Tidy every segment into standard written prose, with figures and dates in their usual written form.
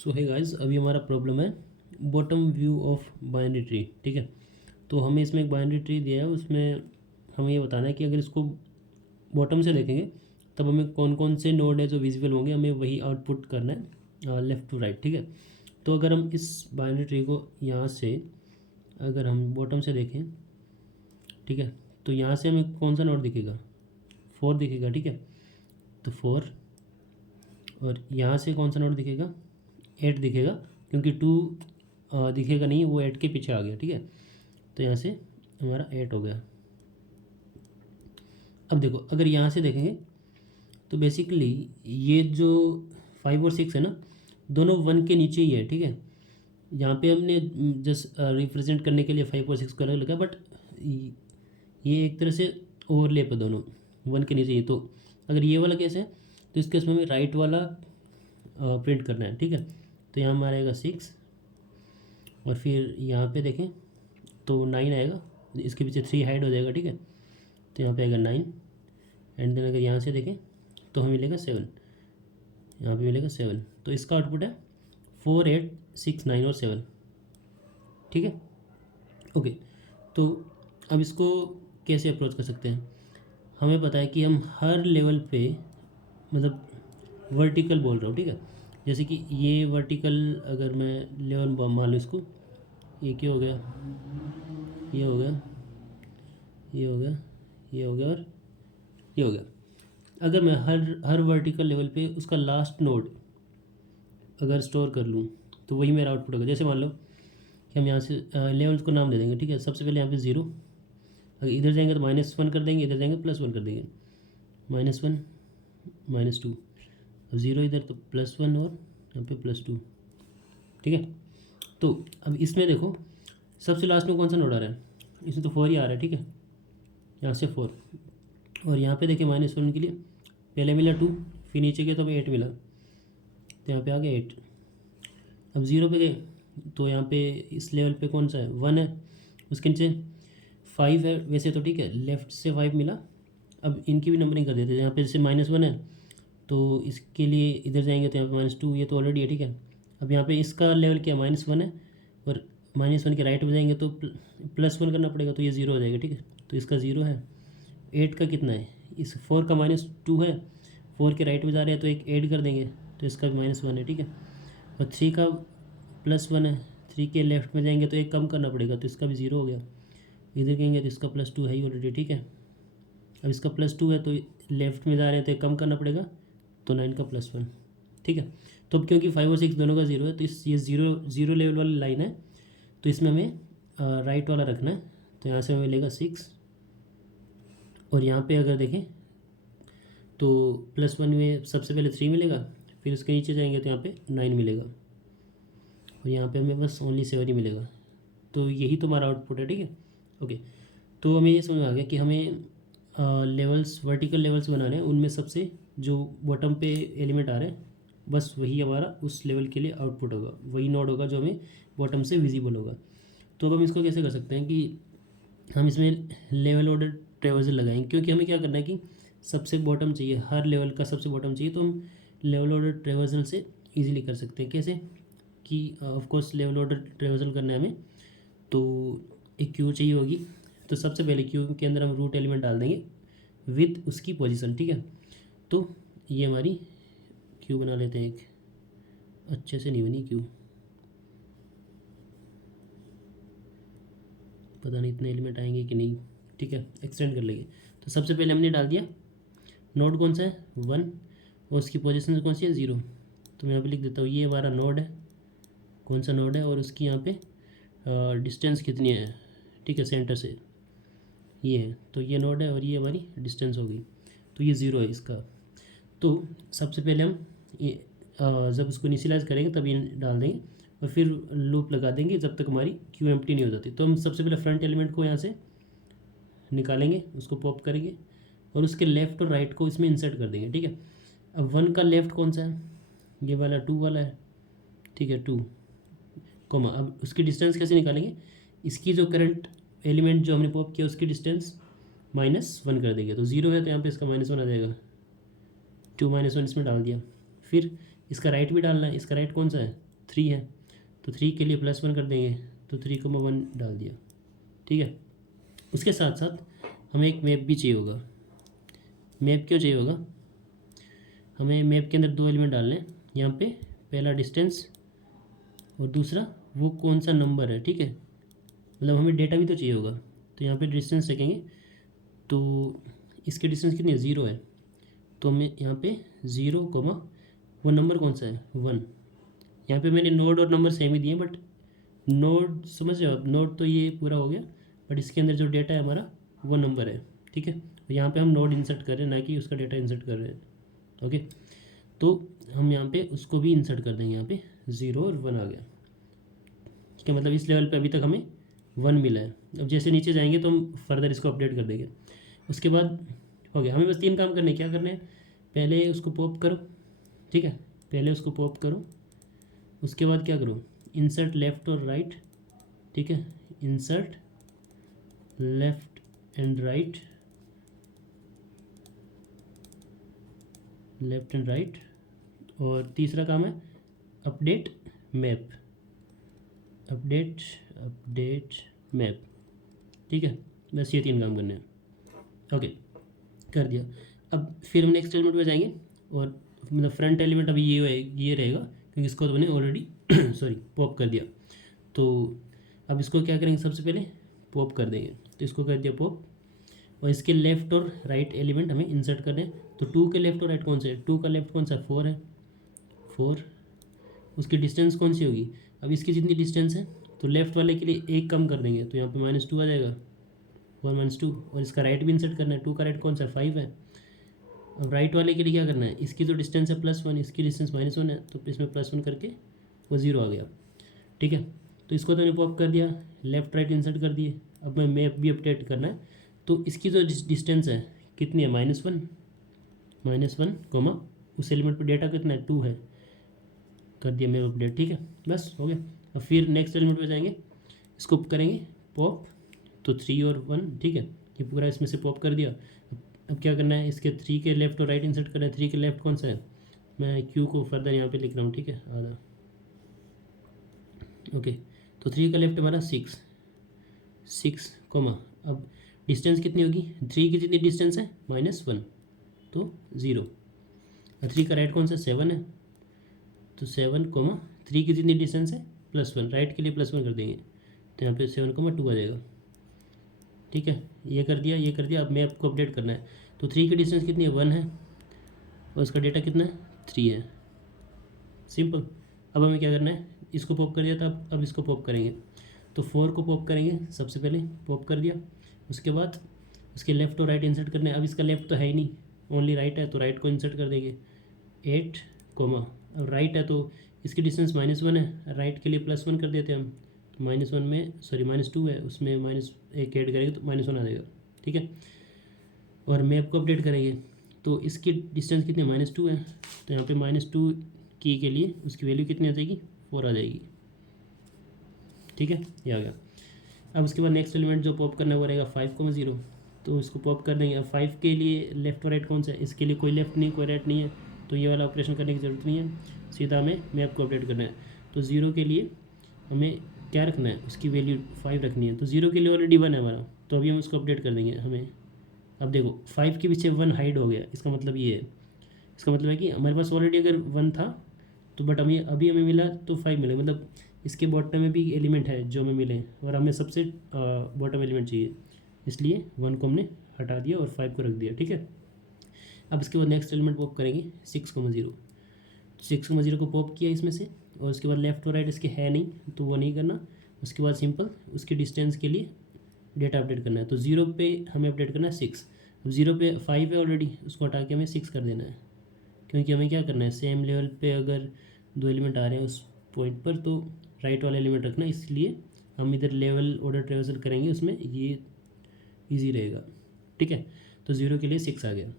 सो है गाइस, अभी हमारा प्रॉब्लम है bottom view of binary tree. ठीक है, तो हमें इसमें एक बाइनरी ट्री दिया है, उसमें हमें ये बताना है कि अगर इसको बॉटम से देखेंगे तब हमें कौन कौन से नोड है जो विजिबल होंगे, हमें वही आउटपुट करना है लेफ़्ट टू राइट। ठीक है, तो अगर हम इस बाइनरी ट्री को यहाँ से अगर हम बॉटम से देखें, ठीक है, तो यहाँ से हमें कौन सा नोड दिखेगा? 4 दिखेगा। ठीक है, तो 4, और यहाँ से कौन सा नोड दिखेगा? 8 दिखेगा, क्योंकि 2 दिखेगा नहीं, वो 8 के पीछे आ गया। ठीक है, तो यहाँ से हमारा 8 हो गया। अब देखो, अगर यहाँ से देखेंगे तो बेसिकली ये जो 5 और 6 है ना, दोनों 1 के नीचे ही है। ठीक है, यहाँ पे हमने जस्ट रिप्रेजेंट करने के लिए 5 और 6 को अलग लगा, बट ये एक तरह से ओवरलैप है, दोनों 1 के नीचे ही। तो अगर ये वाला केस है तो इस केस में हमें राइट वाला प्रिंट करना है। ठीक है, तो यहाँ हमारा आएगा 6, और फिर यहाँ पे देखें तो 9 आएगा, इसके पीछे 3 हाइड हो जाएगा। ठीक है, तो यहाँ पे आएगा 9, एंड देन अगर यहाँ से देखें तो हमें मिलेगा 7, यहाँ पे मिलेगा 7। तो इसका आउटपुट है 4, 8, 6, 9 और 7। ठीक है, ओके। तो अब इसको कैसे अप्रोच कर सकते हैं? हमें पता है कि हम हर लेवल पे, मतलब वर्टिकल बोल रहा हूँ, ठीक है, जैसे कि ये वर्टिकल अगर मैं लेवल मान लूँ इसको, ये क्या हो गया, ये हो गया, ये हो गया, ये हो गया, और ये हो गया। अगर मैं हर वर्टिकल लेवल पे उसका लास्ट नोड अगर स्टोर कर लूँ तो वही मेरा आउटपुट होगा। जैसे मान लो कि हम यहाँ से लेवल्स को नाम दे देंगे। ठीक है, सबसे पहले यहाँ पे 0, अगर इधर जाएंगे तो -1 कर देंगे, इधर जाएंगे +1 कर देंगे, -1, -2, अब 0 इधर तो +1, और यहाँ पे +2। ठीक है, तो अब इसमें देखो सबसे लास्ट में कौन सा नोड आ रहा है? इसमें तो 4 ही आ रहा है। ठीक है, यहाँ से 4, और यहाँ पे देखिए -1 के लिए पहले मिला 2, फिर नीचे गए तो हमें 8 मिला, तो यहाँ पे आ गया 8। अब 0 पे गए तो यहाँ पे इस लेवल पे कौन सा है? 1 है, उसके नीचे 5 है वैसे तो। ठीक है, लेफ़्ट से 5 मिला। अब इनकी भी नंबरिंग कर देते हैं। यहाँ पे जैसे -1 है तो इसके लिए इधर जाएंगे तो यहाँ पे -2, ये तो ऑलरेडी है। ठीक है, अब यहाँ पे इसका लेवल क्या है? -1 है, और -1 के राइट में जाएंगे तो +1 करना पड़ेगा, तो ये 0 हो जाएगा। ठीक है, तो इसका 0 है। 8 का कितना है? इस 4 का -2 है, 4 के राइट में जा रहे हैं तो एक ऐड कर देंगे, तो इसका भी -1 है। ठीक है, और 3 का +1 है, 3 के लेफ्ट में जाएंगे तो एक कम करना पड़ेगा, तो इसका भी 0 हो गया। इधर कहेंगे तो इसका +2 है ही ऑलरेडी। ठीक है, अब इसका +2 है तो लेफ्ट में जा रहे हैं तो एक कम करना पड़ेगा, तो 9 का +1। ठीक है, तो अब क्योंकि 5 और 6 दोनों का 0 है, तो ये 0 लेवल वाली लाइन है, तो इसमें हमें राइट वाला रखना है। तो यहाँ से हमें मिलेगा 6, और यहाँ पे अगर देखें तो +1 में सबसे पहले 3 मिलेगा, फिर उसके नीचे जाएंगे तो यहाँ पे 9 मिलेगा, और यहाँ पे हमें बस ओनली 7 ही मिलेगा। तो यही तो हमारा आउटपुट है। ठीक है, ओके। तो हमें ये समझ में आ गया कि हमें लेवल्स, वर्टिकल लेवल्स बनाने हैं, उनमें सबसे जो बॉटम पे एलिमेंट आ रहे हैं बस वही हमारा उस लेवल के लिए आउटपुट होगा, वही नोड होगा जो हमें बॉटम से विजिबल होगा। तो अब हम इसको कैसे कर सकते हैं कि हम इसमें लेवल ऑर्डर ट्रेवर्सल लगाएंगे, क्योंकि हमें क्या करना है कि सबसे बॉटम चाहिए, हर लेवल का सबसे बॉटम चाहिए, तो हम लेवल ऑर्डर ट्रेवर्सल से इजीली कर सकते हैं। कैसे कि of course level order traversal करना है हमें, तो एक क्यू चाहिए होगी, तो सबसे पहले क्यू के अंदर हम रूट एलिमेंट डाल देंगे विद उसकी पोजीशन। ठीक है, तो ये हमारी क्यू बना लेते हैं। एक अच्छे से नहीं बनी क्यू, पता नहीं इतने एलिमेंट आएंगे कि नहीं। ठीक है, एक्सटेंड कर लेंगे। तो सबसे पहले हमने डाल दिया नोड कौन सा है? 1, और उसकी पोजीशन कौन सी है? 0। तो मैं यहाँ पे लिख देता हूँ ये हमारा नोड है, कौन सा नोड है, और उसकी यहाँ पे डिस्टेंस कितनी है? ठीक है, सेंटर से ये है, तो ये नोड है और ये हमारी डिस्टेंस हो गई, तो ये 0 है इसका। तो सबसे पहले हम ये जब उसको इनिशियलाइज करेंगे तब ये डाल देंगे, और फिर लूप लगा देंगे जब तक हमारी क्यू एम्प्टी नहीं हो जाती। तो हम सबसे पहले फ्रंट एलिमेंट को यहाँ से निकालेंगे, उसको पॉप करेंगे, और उसके लेफ़्ट और राइट को इसमें इंसर्ट कर देंगे। ठीक है, अब 1 का लेफ़्ट कौन सा है? ये वाला 2 वाला है। ठीक है, 2 कोमा, अब उसकी डिस्टेंस कैसे निकालेंगे? इसकी जो करंट एलिमेंट जो हमने पॉप किया उसकी डिस्टेंस -1 कर देंगे, तो 0 है तो यहाँ पे इसका -1 आ जाएगा, 2 -1 इसमें डाल दिया। फिर इसका राइट भी डालना है, इसका राइट कौन सा है? 3 है, तो 3 के लिए +1 कर देंगे, तो 3,1 डाल दिया। ठीक है, उसके साथ साथ हमें एक मैप भी चाहिए होगा। मैप क्यों चाहिए होगा? हमें मैप के अंदर 2 एलिमेंट डालने हैं। यहाँ पे पहला डिस्टेंस और दूसरा वो कौन सा नंबर है। ठीक है, मतलब हमें डेटा भी तो चाहिए होगा। तो यहाँ पे डिस्टेंस रखेंगे, तो इसकी डिस्टेंस कितनी है? 0 है। तो हमें यहाँ पे 0, वो नंबर कौन सा है? 1। यहाँ पे मैंने नोड और नंबर सेम ही दिए, बट नोड समझ रहे हो आप, नोड तो ये पूरा हो गया, बट इसके अंदर जो डेटा है हमारा वो नंबर है। ठीक है, तो यहाँ पे हम नोड इंसर्ट कर रहे हैं, ना कि उसका डेटा इंसर्ट कर रहे हैं। ओके, तो हम यहाँ पे उसको भी इंसर्ट कर देंगे। यहाँ पे 0 और 1 आ गया। ठीक है, मतलब इस लेवल पे अभी तक हमें 1 मिला है। अब जैसे नीचे जाएंगे तो हम फर्दर इसको अपडेट कर देंगे। उसके बाद हो गया। हमें बस 3 काम करने हैं। क्या करने हैं? पहले उसको पॉप करो। ठीक है, पहले उसको पॉप करो, उसके बाद क्या करो? इंसर्ट लेफ़्ट और राइट। ठीक है, insert left and right, left and right. और तीसरा काम है अपडेट मैप, अपडेट मैप। ठीक है, बस ये 3 काम करने हैं। ओके, कर दिया। अब फिर हम नेक्स्ट एलिमेंट पे जाएंगे, और मतलब फ्रंट एलिमेंट अभी ये रहेगा, क्योंकि इसको तो मैंने ऑलरेडी सॉरी पॉप कर दिया। तो अब इसको क्या करेंगे? सबसे पहले पॉप कर देंगे। तो इसको कर दिया पॉप, और इसके लेफ़्ट और राइट एलिमेंट हमें इंसर्ट करने हैं। तो 2 के लेफ़्ट और राइट कौन सा है? 2 का लेफ़्ट कौन सा? 4 है, 4। उसकी डिस्टेंस कौन सी होगी? अब इसकी जितनी डिस्टेंस है, तो लेफ़्ट वाले के लिए 1 कम कर देंगे, तो यहाँ पे -2 आ जाएगा, 4 - 2। और इसका राइट भी इंसर्ट करना है। 2 का राइट कौन सा है? 5 है। अब राइट वाले के लिए क्या करना है? इसकी जो डिस्टेंस है +1, इसकी डिस्टेंस -1 है, तो इसमें +1 करके वो 0 आ गया। ठीक है, तो इसको तो मैंने पॉप कर दिया, लेफ़्ट राइट इंसर्ट कर दिए। अब मैं मैप भी अपडेट करना है, तो इसकी जो डिस्टेंस है कितनी है? -1, कॉमा उस एलिमेंट पर डेटा कितना है? 2 है। कर दिया मैप अपडेट। ठीक है, बस हो गया। अब फिर नेक्स्ट एलिमेंट पे जाएंगे, इसको करेंगे पॉप, तो 3 और 1। ठीक है, ये पूरा इसमें से पॉप कर दिया। अब क्या करना है? इसके 3 के लेफ़्ट और राइट इंसर्ट करना है। 3 के लेफ़्ट कौन सा है? मैं क्यू को फर्दर यहाँ पे लिख रहा हूँ। ठीक है, आधा। ओके, तो 3 का लेफ़्ट हमारा 6, कॉमा अब डिस्टेंस कितनी होगी? 3 की जितनी डिस्टेंस है -1, तो 0। और 3 का राइट कौन सा? 7 है, तो 7, 3 की जितनी डिस्टेंस है +1, राइट के लिए +1 कर देंगे, तो यहाँ पे 7,2 आ जाएगा। ठीक है, ये कर दिया, ये कर दिया। अब मैप को अपडेट करना है। तो 3 की डिस्टेंस कितनी है? 1 है, और इसका डेटा कितना है? 3 है। सिंपल। अब हमें क्या करना है? इसको पॉप कर दिया था, अब इसको पॉप करेंगे। तो 4 को पॉप करेंगे सबसे पहले, पॉप कर दिया। उसके बाद उसके लेफ़्ट और राइट इंसर्ट करने हैं। अब इसका लेफ़्ट तो है ही नहीं, ओनली राइट है, तो राइट को इंसर्ट कर देंगे। 8, अब राइट है तो इसकी डिस्टेंस -1 है, राइट के लिए +1 कर देते हैं हम। तो -1 में सॉरी -2 है, उसमें -1 ऐड करेंगे तो -1 आ जाएगा। ठीक है, और मैप को अपडेट करेंगे, तो इसकी डिस्टेंस कितनी? -2 है, तो यहाँ पे -2 की के लिए उसकी वैल्यू कितनी आ जाएगी? 4 आ जाएगी। ठीक है, ये आ गया। अब उसके बाद नेक्स्ट एलिमेंट जो पॉप करना है वो रहेगा 5,0, तो इसको पॉप कर देंगे। अब 5 के लिए लेफ़्ट और राइट कौन सा है? इसके लिए कोई लेफ़्ट नहीं, कोई राइट नहीं है, तो ये वाला ऑपरेशन करने की ज़रूरत नहीं है, सीधा हमें मैप को अपडेट करना है। तो 0 के लिए हमें क्या रखना है? उसकी वैल्यू 5 रखनी है। तो 0 के लिए ऑलरेडी 1 है हमारा, तो अभी हम उसको अपडेट कर देंगे हमें। अब देखो 5 के पीछे 1 हाइड हो गया, इसका मतलब ये है, इसका मतलब है कि हमारे पास ऑलरेडी अगर 1 था, तो बट हमें अभी हमें मिला तो 5 मिले, मतलब इसके बॉटम में भी एलिमेंट है जो हमें मिले, और हमें सबसे बॉटम एलिमेंट चाहिए, इसलिए 1 को हमने हटा दिया और 5 को रख दिया। ठीक है, अब इसके बाद नेक्स्ट एलिमेंट पॉप करेंगे 6,0। 6,0 को पॉप किया इसमें से, और उसके बाद लेफ़्ट और राइट इसके है नहीं, तो वो नहीं करना। उसके बाद सिंपल उसकी डिस्टेंस के लिए डेटा अपडेट करना है। तो 0 पे हमें अपडेट करना है 6। अब 0 पे 5 है ऑलरेडी, उसको हटा के हमें 6 कर देना है, क्योंकि हमें क्या करना है? सेम लेवल पे अगर 2 एलिमेंट आ रहे हैं उस पॉइंट पर, तो राइट वाला एलिमेंट रखना, इसलिए हम इधर लेवल ऑर्डर ट्रेवर्सल करेंगे, उसमें ये इजी रहेगा। ठीक है, तो 0 के लिए 6 आ गया।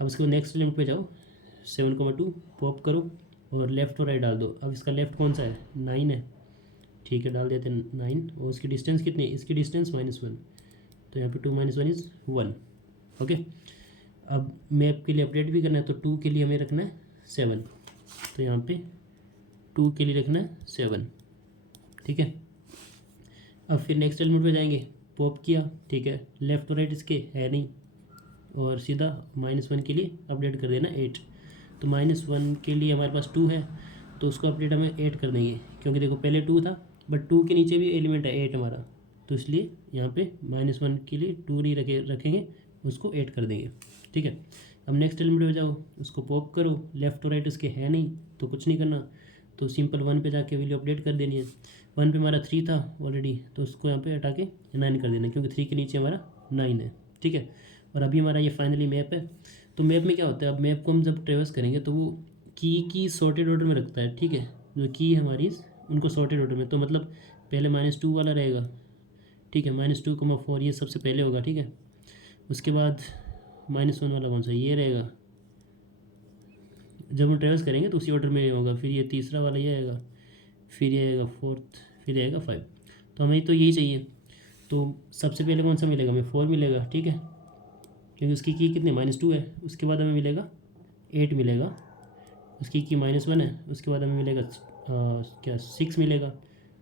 अब उसके बाद नेक्स्ट एलिमेंट पे जाओ, 7,2 पॉप करो और लेफ़्ट और राइट डाल दो। अब इसका लेफ़्ट कौन सा है? 9 है, ठीक है, डाल देते हैं 9। और उसकी डिस्टेंस कितनी है? इसकी डिस्टेंस -1, तो यहाँ पे 2 - 1 इज़ 1। ओके, अब मैप के लिए अपडेट भी करना है, तो 2 के लिए हमें रखना है 7, तो यहाँ पे 2 के लिए लिखना है 7, ठीक है। अब फिर नेक्स्ट एलिमेंट पे जाएंगे, पॉप किया, ठीक है, लेफ्ट तो राइट इसके है नहीं, और सीधा -1 के लिए अपडेट कर देना 8। तो -1 के लिए हमारे पास 2 है, तो उसको अपडेट हमें 8 कर देंगे, क्योंकि देखो पहले 2 था, बट 2 के नीचे भी एलिमेंट है 8 हमारा, तो इसलिए यहाँ पे -1 के लिए 2 नहीं रखेंगे, उसको 8 कर देंगे, ठीक है। अब नेक्स्ट एलिमेंट पे जाओ, उसको पॉप करो, लेफ्ट और राइट उसके है नहीं, तो कुछ नहीं करना, तो सिंपल 1 पे जाके वैल्यू अपडेट कर देनी है। 1 पे हमारा 3 था ऑलरेडी, तो उसको यहाँ पे हटा के 9 कर देना, क्योंकि 3 के नीचे हमारा 9 है, ठीक है। और अभी हमारा ये फाइनली मैप है। तो मैप में क्या होता है, अब मैप को हम जब ट्रेवर्स करेंगे तो वो की सॉर्टेड ऑर्डर में रखता है, ठीक है। जो की है हमारी उनको सॉर्टेड ऑर्डर में, तो मतलब पहले -2 वाला रहेगा, ठीक है, -2,4 ये सबसे पहले होगा, ठीक है। उसके बाद -1 वाला कौन सा, ये रहेगा, जब हम ट्रेवर्स करेंगे तो उसी ऑर्डर में होगा। फिर ये तीसरा वाला ये आएगा, फिर ये आएगा 4th, फिर ये आएगा 5। तो हमें तो यही चाहिए, तो सबसे पहले कौन सा मिलेगा, हमें 4 मिलेगा, ठीक है, क्योंकि उसकी की कितनी -2 है। उसके बाद हमें मिलेगा 8 मिलेगा, उसकी की -1 है, उसके बाद हमें मिलेगा क्या 6 मिलेगा,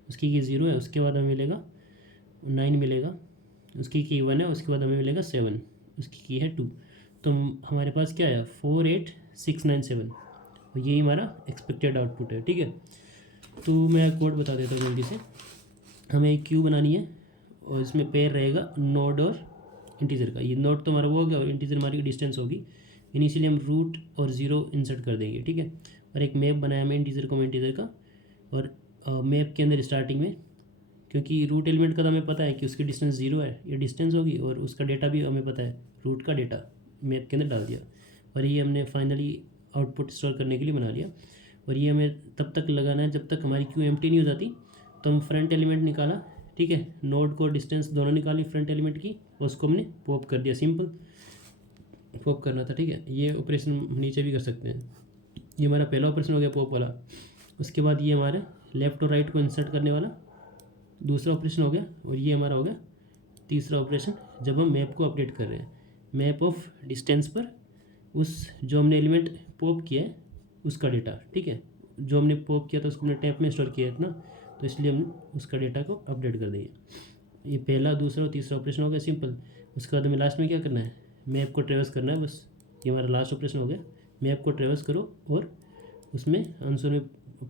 उसकी की 0 है, उसके बाद हमें मिलेगा 9 मिलेगा, उसकी की 1 है, उसके बाद हमें मिलेगा 7, उसकी की है 2। तो हमारे पास क्या है, 4 8 6 9 7, और यही हमारा एक्सपेक्टेड आउटपुट है, ठीक है। तो मैं कोड बता देता हूँ जल्दी से। हमें एक क्यू बनानी है, और इसमें पेयर रहेगा नोड और इंटीजर का। ये नोड तो हमारा वो हो गया, और इंटीजर हमारी डिस्टेंस होगी। इनिशियली हम रूट और 0 इंसर्ट कर देंगे, ठीक है। और एक मैप बनाया हमें इंटीजर का, और मैप के अंदर स्टार्टिंग में, क्योंकि रूट एलिमेंट का तो हमें पता है कि उसकी डिस्टेंस 0 है, ये डिस्टेंस होगी, और उसका डेटा भी हमें पता है, रूट का डेटा मैप के अंदर डाल दिया, और ये हमने फाइनली आउटपुट स्टोर करने के लिए बना लिया। और ये हमें तब तक लगाना है जब तक हमारी क्यू एम्प्टी नहीं हो जाती। तो हम फ्रंट एलिमेंट निकाला, ठीक है, नोड को डिस्टेंस दोनों निकाली फ्रंट एलिमेंट की, और उसको हमने पॉप कर दिया, सिंपल पॉप करना था, ठीक है। ये ऑपरेशन नीचे भी कर सकते हैं। ये हमारा पहला ऑपरेशन हो गया पॉप वाला। उसके बाद ये हमारा लेफ़्ट और राइट को इंसर्ट करने वाला दूसरा ऑपरेशन हो गया, और ये हमारा हो गया तीसरा ऑपरेशन, जब हम मैप को अपडेट कर रहे हैं, मैप ऑफ डिस्टेंस पर उस जो हमने एलिमेंट पॉप किया है उसका डेटा, ठीक है। जो हमने पॉप किया था उसको हमने टैप में स्टोर किया है ना, तो इसलिए हम उसका डेटा को अपडेट कर देंगे। ये पहला दूसरा और तीसरा ऑपरेशन हो गया सिंपल। उसके बाद हमें लास्ट में क्या करना है, मैप को ट्रेवर्स करना है, बस ये हमारा लास्ट ऑपरेशन हो गया। मैप को ट्रेवर्स करो और उसमें आंसर में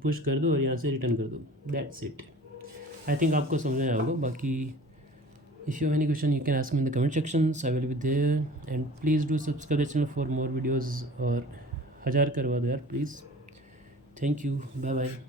पुश कर दो और यहाँ से रिटर्न कर दो, दैट्स इट। आई थिंक आपको समझ आया होगा। बाकी if you have any question you can ask me in the comment sections, I will be there, and please do subscribe the channel for more videos, और 1000 करवा दो यार please. Thank you, bye bye.